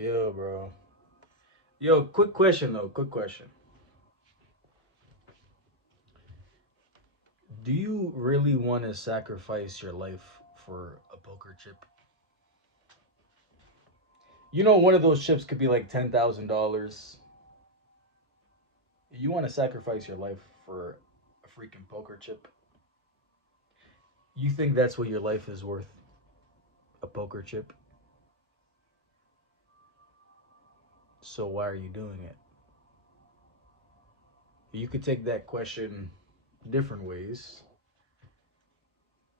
Yo, bro. Yo, quick question though. Quick question. Do you really want to sacrifice your life for a poker chip? You know, one of those chips could be like $10,000. You want to sacrifice your life for a freaking poker chip? You think that's what your life is worth? A poker chip? So why are you doing it? You could take that question different ways.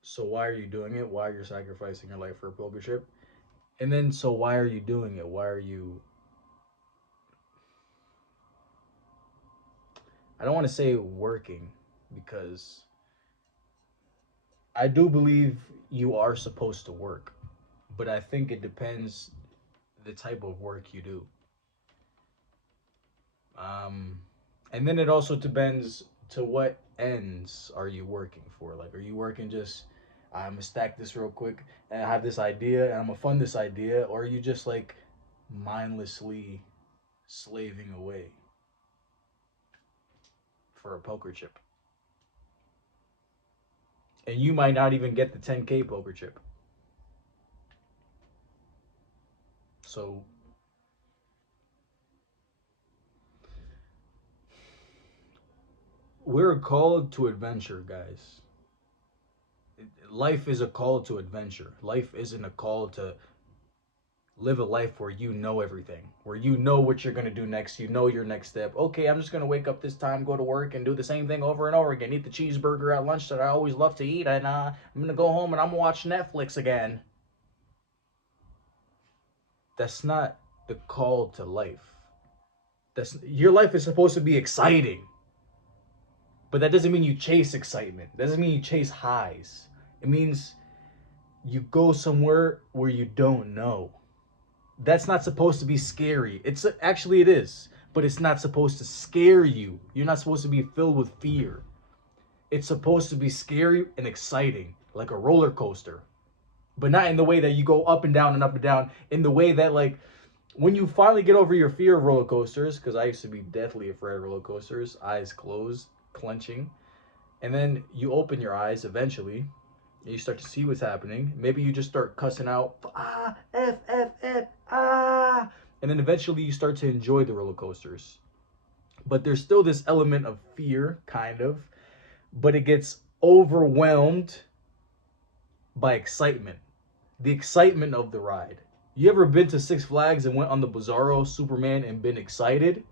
So why are you doing it? Why are you sacrificing your life for a poker chip? And then so why are you doing it? Why are you I don't want to say working because I do believe you are supposed to work, but I think it depends the type of work you do. Um and then it also depends to what ends are you working for? Like are you working just I'm gonna stack this real quick and I have this idea and I'm gonna fund this idea, or are you just like mindlessly slaving away for a poker chip? And you might not even get the 10K poker chip. So we're called to adventure, guys. Life is a call to adventure. Life isn't a call to live a life where you know everything, where you know what you're going to do next, you know your next step. Okay, I'm just going to wake up this time, go to work, and do the same thing over and over again. Eat the cheeseburger at lunch that I always love to eat, and I'm going to go home and I'm going to watch Netflix again. That's not the call to life. That's your life is supposed to be exciting. But that doesn't mean you chase excitement. That doesn't mean you chase highs. It means you go somewhere where you don't know. That's not supposed to be scary. It's actually it is, but it's not supposed to scare you. You're not supposed to be filled with fear. It's supposed to be scary and exciting, like a roller coaster. But not in the way that you go up and down and up and down, in the way that like when you finally get over your fear of roller coasters, because I used to be deathly afraid of roller coasters, eyes closed, clenching, and then you open your eyes eventually, and you start to see what's happening. Maybe you just start cussing out, and then eventually you start to enjoy the roller coasters. But there's still this element of fear, kind of, but it gets overwhelmed by excitement. The excitement of the ride. You ever been to Six Flags and went on the Bizarro Superman and been excited?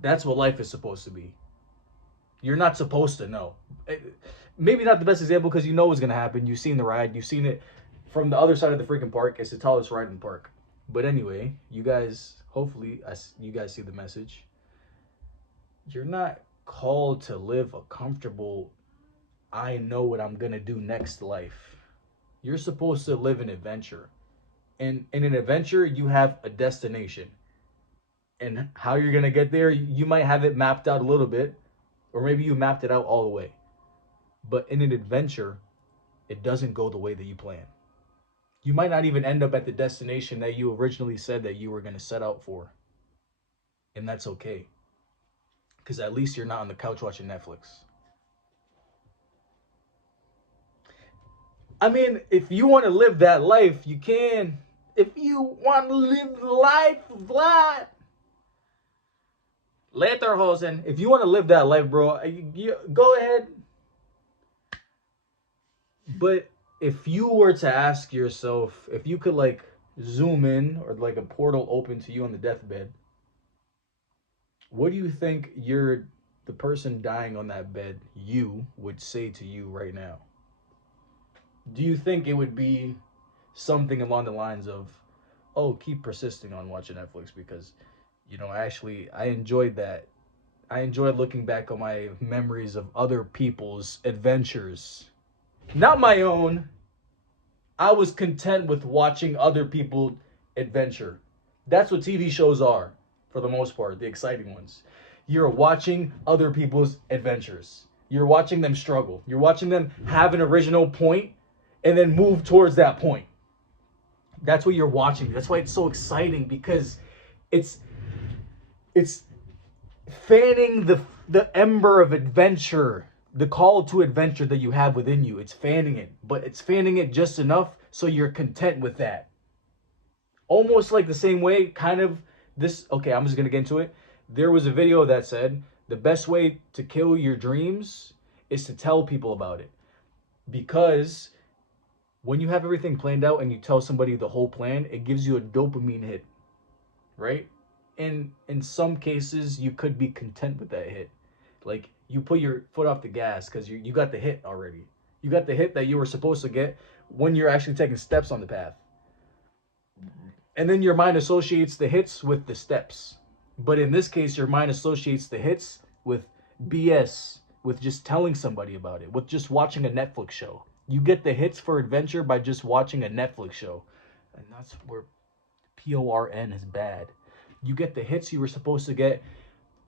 That's what life is supposed to be. You're not supposed to know. Maybe not the best example because you know what's gonna happen. You've seen the ride. You've seen it from the other side of the freaking park. It's the tallest ride in the park. But anyway, you guys, hopefully, you guys see the message. You're not called to live a comfortable, I know what I'm gonna do next life. You're supposed to live an adventure. And in an adventure, you have a destination. And how you're gonna get there, you might have it mapped out a little bit, or maybe you mapped it out all the way. But in an adventure, it doesn't go the way that you plan. You might not even end up at the destination that you originally said that you were gonna set out for. And that's okay. Because at least you're not on the couch watching Netflix. I mean, if you want to live that life, you can. If you want to live life flat. Later, Hosen. If you want to live that life, bro, go ahead. But if you were to ask yourself, if you could like zoom in or like a portal open to you on the deathbed, what do you think the person dying on that bed, you would say to you right now? Do you think it would be something along the lines of, "Oh, keep persisting on watching Netflix because, actually I enjoyed that. I enjoyed looking back on my memories of other people's adventures, not my own. I was content with watching other people adventure." That's what TV shows are, for the most part, the exciting ones. You're watching other people's adventures. You're watching them struggle. You're watching them have an original point and then move towards that point. That's what you're watching. That's why it's so exciting, because it's it's fanning the ember of adventure, the call to adventure that you have within you. It's fanning it, but it's fanning it just enough so you're content with that. Almost like the same way, kind of this. Okay, I'm just gonna get into it. There was a video that said the best way to kill your dreams is to tell people about it, because when you have everything planned out and you tell somebody the whole plan, it gives you a dopamine hit, right? And in some cases, you could be content with that hit. Like, you put your foot off the gas because you got the hit already. You got the hit that you were supposed to get when you're actually taking steps on the path. And then your mind associates the hits with the steps. But in this case, your mind associates the hits with BS, with just telling somebody about it, with just watching a Netflix show. You get the hits for adventure by just watching a Netflix show. And that's where PORN is bad. You get the hits you were supposed to get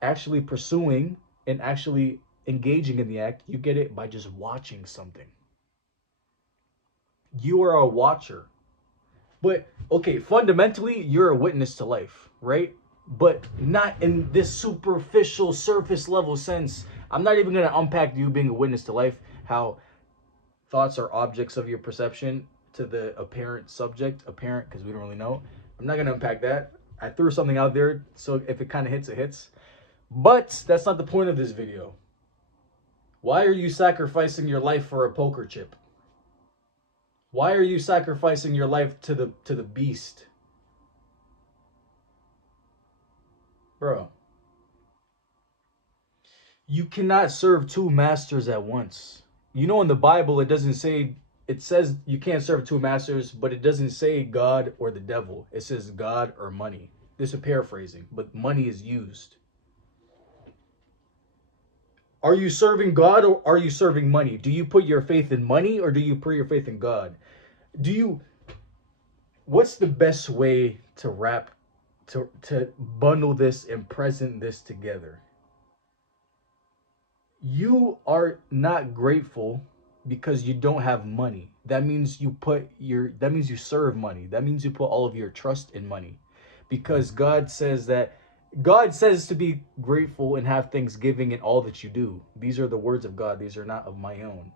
actually pursuing and actually engaging in the act. You get it by just watching something. You are a watcher. But okay, fundamentally, you're a witness to life, right? But not in this superficial, surface level sense. I'm not even going to unpack you being a witness to life, how thoughts are objects of your perception to the apparent subject, apparent because we don't really know. I'm not going to unpack that. I threw something out there, so if it kind of hits, it hits. But that's not the point of this video. Why are you sacrificing your life for a poker chip? Why are you sacrificing your life to the beast? Bro, you cannot serve two masters at once. You know, in the Bible, it doesn't say, it says you can't serve two masters, but it doesn't say God or the devil. It says God or money. This is paraphrasing, but money is used. Are you serving God or are you serving money? Do you put your faith in money or do you put your faith in God? What's the best way to to bundle this and present this together? You are not grateful because you don't have money. That means you serve money. That means you put all of your trust in money. Because God says to be grateful and have thanksgiving in all that you do. These are the words of God. These are not of my own.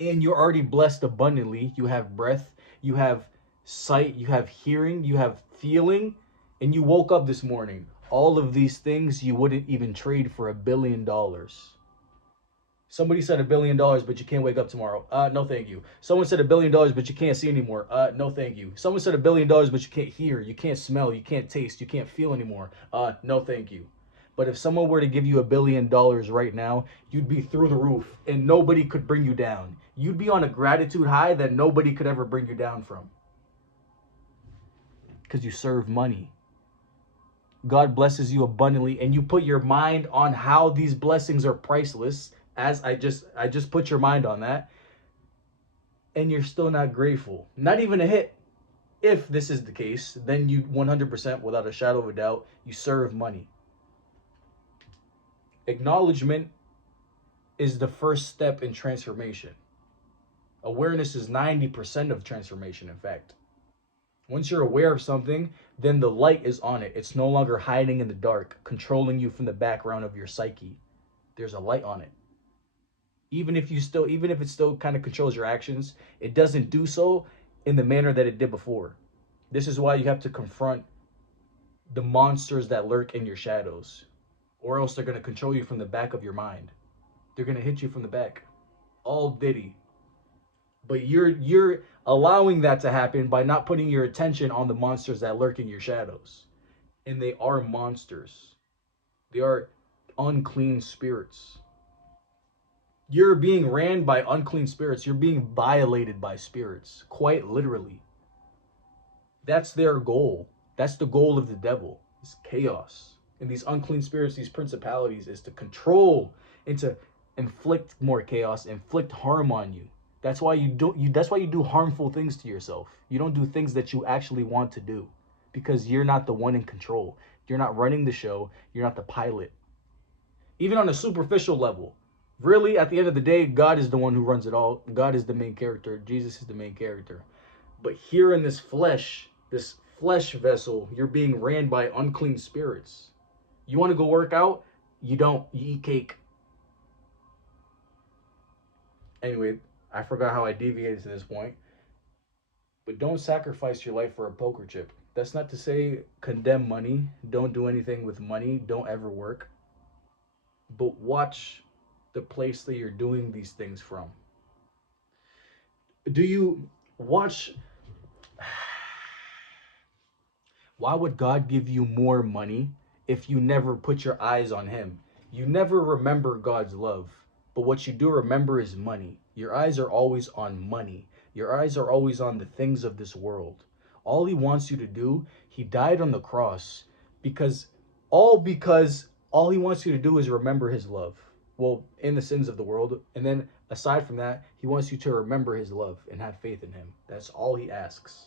And you're already blessed abundantly. You have breath, you have sight, you have hearing, you have feeling, and you woke up this morning. All of these things you wouldn't even trade for $1 billion. Somebody said $1 billion, but you can't wake up tomorrow. No, thank you. Someone said $1 billion, but you can't see anymore. No, thank you. Someone said $1 billion, but you can't hear, you can't smell, you can't taste, you can't feel anymore. No, thank you. But if someone were to give you $1 billion right now, you'd be through the roof and nobody could bring you down. You'd be on a gratitude high that nobody could ever bring you down from. Because you serve money. God blesses you abundantly and you put your mind on how these blessings are priceless. As I just put your mind on that, and you're still not grateful. Not even a hit. If this is the case, then you 100%, without a shadow of a doubt, you serve money. Acknowledgement is the first step in transformation. Awareness is 90% of transformation, in fact. Once you're aware of something, then the light is on it. It's no longer hiding in the dark, controlling you from the background of your psyche. There's a light on it. Even if it still kind of controls your actions, it doesn't do so in the manner that it did before. This is why you have to confront the monsters that lurk in your shadows, or else they're going to control you from the back of your mind. They're going to hit you from the back. All diddy. But you're allowing that to happen by not putting your attention on the monsters that lurk in your shadows. And they are monsters. They are unclean spirits. You're being ran by unclean spirits. You're being violated by spirits, quite literally. That's their goal. That's the goal of the devil. It's chaos. And these unclean spirits, these principalities, is to control and to inflict more chaos, inflict harm on you. That's why you do harmful things to yourself. You don't do things that you actually want to do because you're not the one in control. You're not running the show. You're not the pilot. Even on a superficial level, really, at the end of the day, God is the one who runs it all. God is the main character. Jesus is the main character. But here in this flesh vessel, you're being ran by unclean spirits. You want to go work out? You don't. You eat cake. Anyway, I forgot how I deviated to this point. But don't sacrifice your life for a poker chip. That's not to say condemn money. Don't do anything with money. Don't ever work. But watch the place that you're doing these things from. Do you watch? Why would God give you more money if you never put your eyes on Him? You never remember God's love, but what you do remember is money. Your eyes are always on money. Your eyes are always on the things of this world. All He wants you to do, He died on the cross because all He wants you to do is remember His love. Well, in the sins of the world. And then aside from that, He wants you to remember His love and have faith in Him. That's all He asks.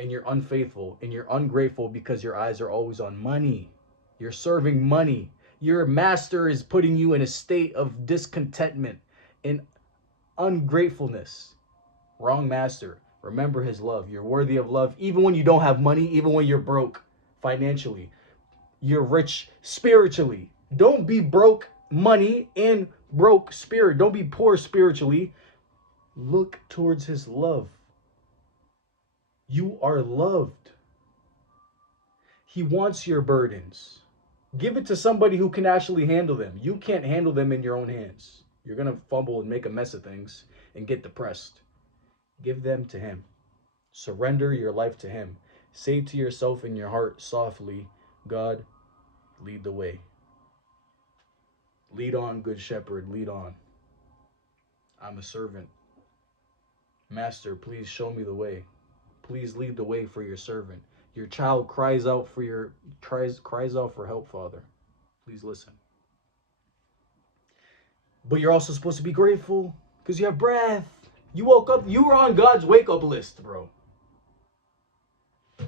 And you're unfaithful and you're ungrateful because your eyes are always on money. You're serving money. Your master is putting you in a state of discontentment and ungratefulness. Wrong master. Remember His love. You're worthy of love even when you don't have money, even when you're broke financially. You're rich spiritually. Don't be broke money and broke spirit. Don't be poor spiritually. Look towards His love. You are loved. He wants your burdens. Give it to somebody who can actually handle them. You can't handle them in your own hands. You're going to fumble and make a mess of things and get depressed. Give them to Him. Surrender your life to Him. Say to yourself in your heart softly, God, lead the way. Lead on, good shepherd, lead on. I'm a servant. Master, please show me the way. Please lead the way for your servant. Your child cries out for help, Father. Please listen. But you're also supposed to be grateful because you have breath. You woke up, you were on God's wake-up list, bro.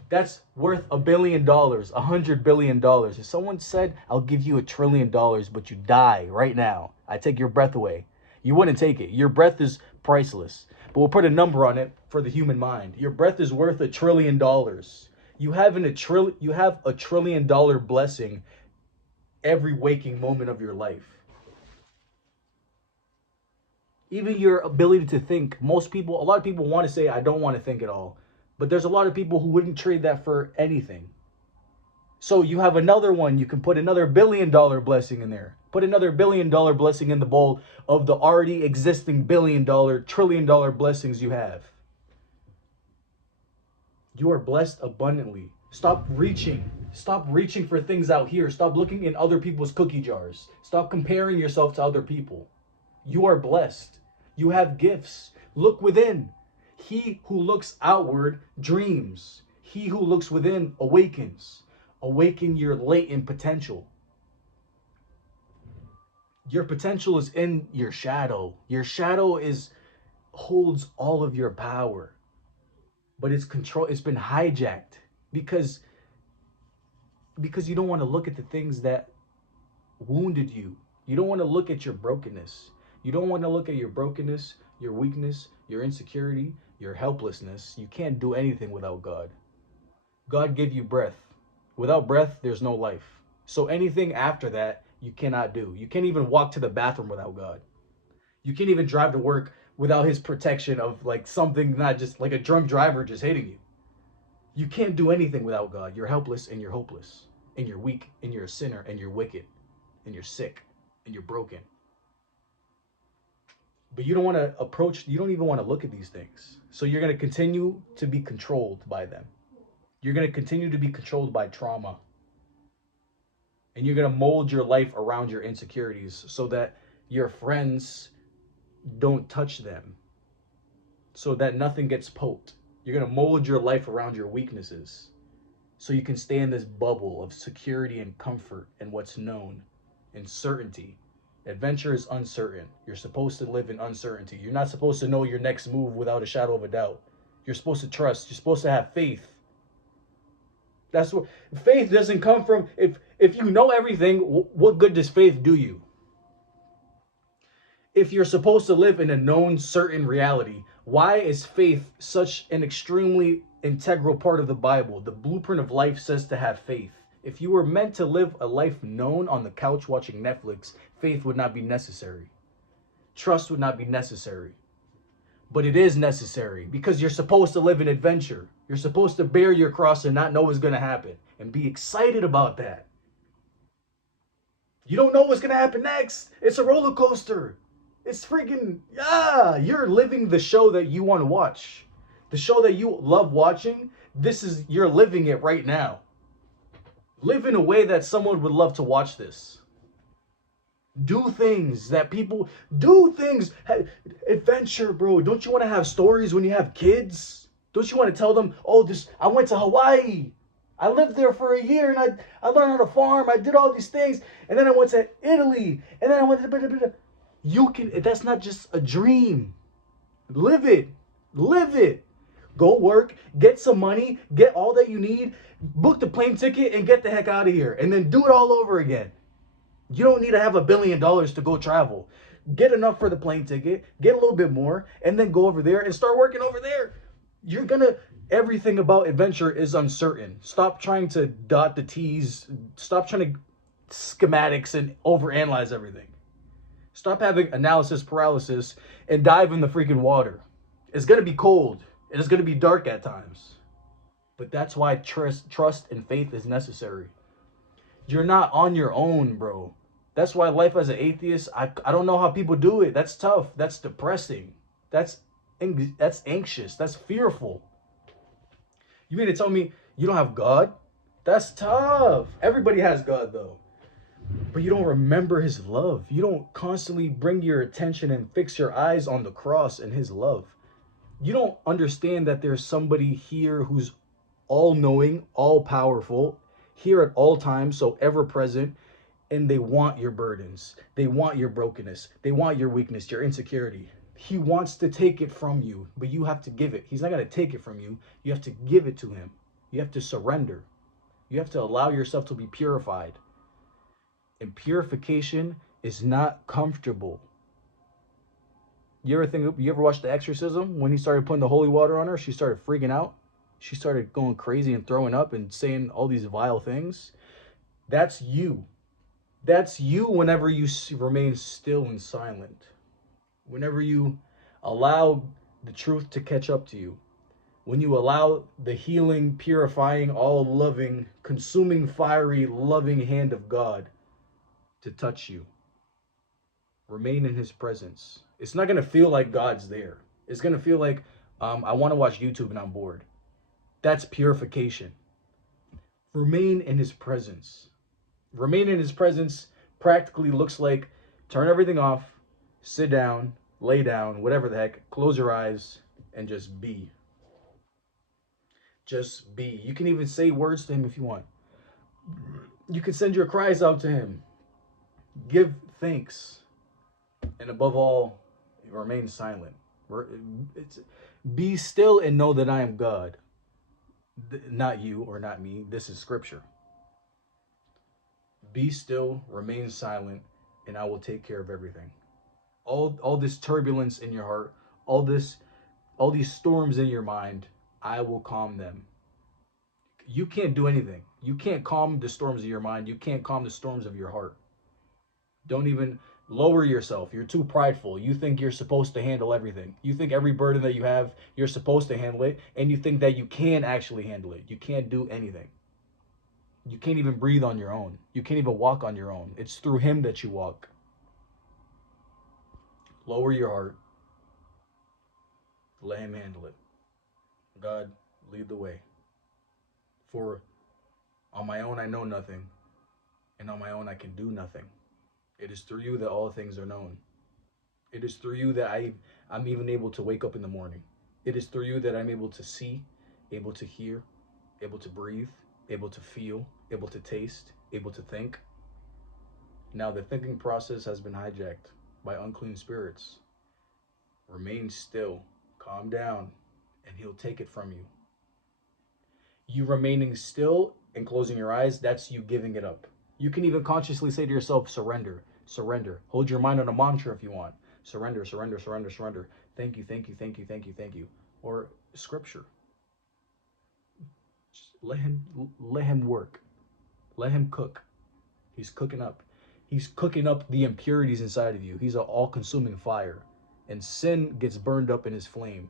That's worth $1 billion, $100 billion. If someone said, I'll give you $1 trillion, but you die right now, I take your breath away, you wouldn't take it. Your breath is priceless. But we'll put a number on it for the human mind. Your breath is worth $1 trillion. You have a $1 trillion blessing every waking moment of your life. Even your ability to think. A lot of people want to say, I don't want to think at all. But there's a lot of people who wouldn't trade that for anything. So you have another one. You can put another $1 billion blessing in there. Put another $1 billion blessing in the bowl of the already existing $1 billion, $1 trillion blessings you have. You are blessed abundantly. Stop reaching. Stop reaching for things out here. Stop looking in other people's cookie jars. Stop comparing yourself to other people. You are blessed. You have gifts. Look within. He who looks outward dreams. He who looks within awakens. Awaken your latent potential. Your potential is in your shadow. Your shadow holds all of your power. But it's been hijacked because you don't want to look at the things that wounded you. You don't want to look at your brokenness. You don't want to look at your brokenness, your weakness, your insecurity, your helplessness. You can't do anything without God. God gave you breath. Without breath, there's no life. So anything after that, you cannot do. You can't even walk to the bathroom without God. You can't even drive to work without His protection of like something, not just like a drunk driver just hitting you. You can't do anything without God. You're helpless and you're hopeless and you're weak and you're a sinner and you're wicked and you're sick and you're broken. But you don't even want to look at these things. So you're going to continue to be controlled by them. You're going to continue to be controlled by trauma. And you're going to mold your life around your insecurities so that your friends don't touch them. So that nothing gets poked. You're going to mold your life around your weaknesses. So you can stay in this bubble of security and comfort and what's known and certainty. Adventure is uncertain. You're supposed to live in uncertainty. You're not supposed to know your next move without a shadow of a doubt. You're supposed to trust. You're supposed to have faith. That's what faith doesn't come from. If you know everything, what good does faith do you? If you're supposed to live in a known certain reality, Why is faith such an extremely integral part of the Bible? The blueprint of life says to have faith. If you were meant to live a life known on the couch watching Netflix, faith would not be necessary. Trust would not be necessary. But it is necessary because you're supposed to live an adventure. You're supposed to bear your cross and not know what's going to happen and be excited about that. You don't know what's going to happen next. It's a roller coaster. It's freaking, yeah, you're living the show that you want to watch. The show that you love watching, you're living it right now. Live in a way that someone would love to watch this. Do things that people do things. Adventure, bro. Don't you want to have stories when you have kids? Don't you want to tell them, oh, I went to Hawaii. I lived there for a year and I learned how to farm. I did all these things. And then I went to Italy. And then I went to that's not just a dream. Live it. Live it. Go work, get some money, get all that you need, book the plane ticket and get the heck out of here. And then do it all over again. You don't need to have $1 billion to go travel. Get enough for the plane ticket, get a little bit more, and then go over there and start working over there. Everything about adventure is uncertain. Stop trying to dot the T's. Stop trying to schematics and overanalyze everything. Stop having analysis paralysis and dive in the freaking water. It's going to be cold. It's going to be dark at times. But that's why trust and faith is necessary. You're not on your own, bro. That's why life as an atheist, I don't know how people do it. That's tough. That's depressing. That's anxious. That's fearful. You mean to tell me you don't have God? That's tough. Everybody has God, though. But you don't remember his love. You don't constantly bring your attention and fix your eyes on the cross and his love. You don't understand that there's somebody here who's all-knowing, all-powerful, here at all times, so ever present, and they want your burdens. They want your brokenness. They want your weakness, your insecurity. He wants to take it from you, but you have to give it. He's not going to take it from you. You have to give it to him. You have to surrender. You have to allow yourself to be purified. And purification is not comfortable. You ever watch The Exorcism? When he started putting the holy water on her, she started freaking out. She started going crazy and throwing up and saying all these vile things. That's you. That's you whenever you remain still and silent. Whenever you allow the truth to catch up to you. When you allow the healing, purifying, all-loving, consuming, fiery, loving hand of God to touch you. Remain in his presence. It's not going to feel like God's there. It's going to feel like, I want to watch YouTube and I'm bored. That's purification. Remain in his presence. Remain in his presence practically looks like turn everything off, sit down, lay down, whatever the heck, close your eyes, and just be. Just be. You can even say words to him if you want. You can send your cries out to him. Give thanks. And above all, remain silent. Be still and know that I am God. Not you or not me. This is scripture. Be still, remain silent, and I will take care of everything. All this turbulence in your heart, all these storms in your mind, I will calm them. You can't do anything. You can't calm the storms of your mind. You can't calm the storms of your heart. Don't even lower yourself. You're too prideful. You think you're supposed to handle everything. You think every burden that you have, you're supposed to handle it, and you think that you can actually handle it. You can't do anything. You can't even breathe on your own. You can't even walk on your own. It's through him that you walk. Lower your heart. Let him handle it. God, lead the way. For on my own I know nothing, and on my own I can do nothing. It is through you that all things are known. It is through you that I'm even able to wake up in the morning. It is through you that I'm able to see, able to hear, able to breathe, able to feel, able to taste, able to think. Now the thinking process has been hijacked by unclean spirits. Remain still, calm down, and he'll take it from you. You remaining still and closing your eyes, that's you giving it up. You can even consciously say to yourself, surrender, surrender. Hold your mind on a mantra if you want. Surrender, surrender, surrender, surrender. Thank you, thank you, thank you, thank you, thank you. Or scripture. Just let him work. Let him cook. He's cooking up. He's cooking up the impurities inside of you. He's an all-consuming fire. And sin gets burned up in his flame.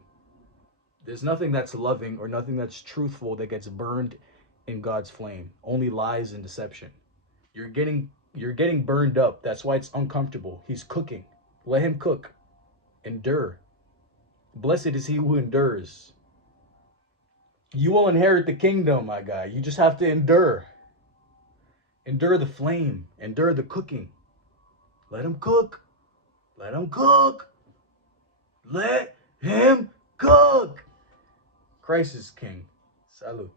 There's nothing that's loving or nothing that's truthful that gets burned in God's flame. Only lies and deception. You're getting burned up. That's why it's uncomfortable. He's cooking. Let him cook. Endure. Blessed is he who endures. You will inherit the kingdom, my guy. You just have to endure. Endure the flame. Endure the cooking. Let him cook. Let him cook. Let him cook. Christ is king. Salud.